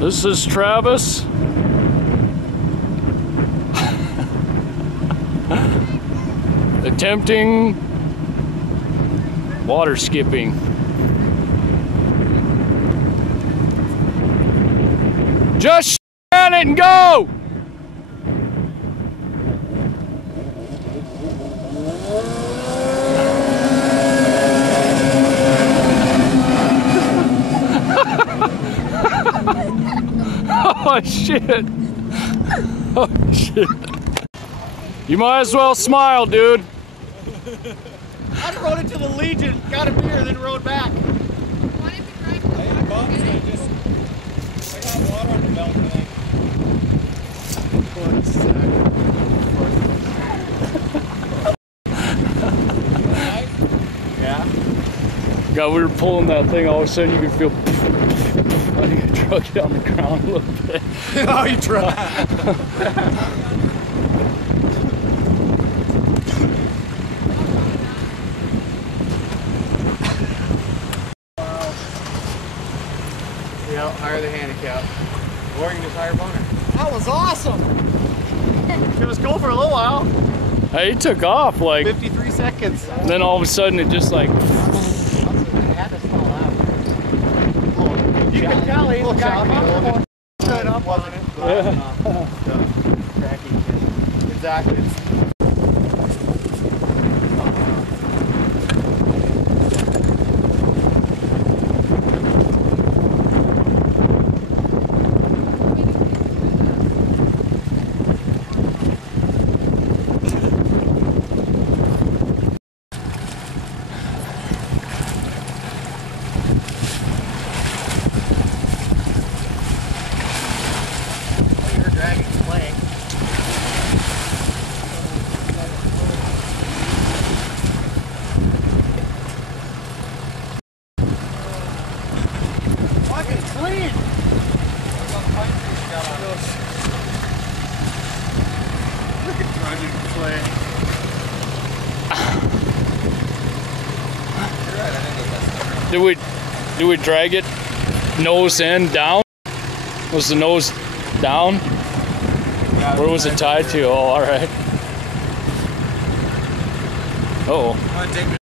This is Travis. Attempting water skipping. Just at it and go! Oh shit! Oh shit! You might as well smile, dude. I rode it to the Legion, got a beer, then rode back. Why did we drive to the water? I got water on the belt today. Yeah? God, we were pulling that thing, all of a sudden you could feel I think I drug it on the ground a little bit. Oh, you tried. Yeah, hire the handicap. Or you can just hire a boner. That was awesome! It was cool for a little while. Hey, it took off like 53 seconds. Then all of a sudden it just like I had to stall out. You can tell he got comfortable. Stood up on it. Exactly. Clean. Look at driving play. Did we drag it nose end down? Was the nose down? Yeah, where was it tied to? Oh, all right. Uh oh.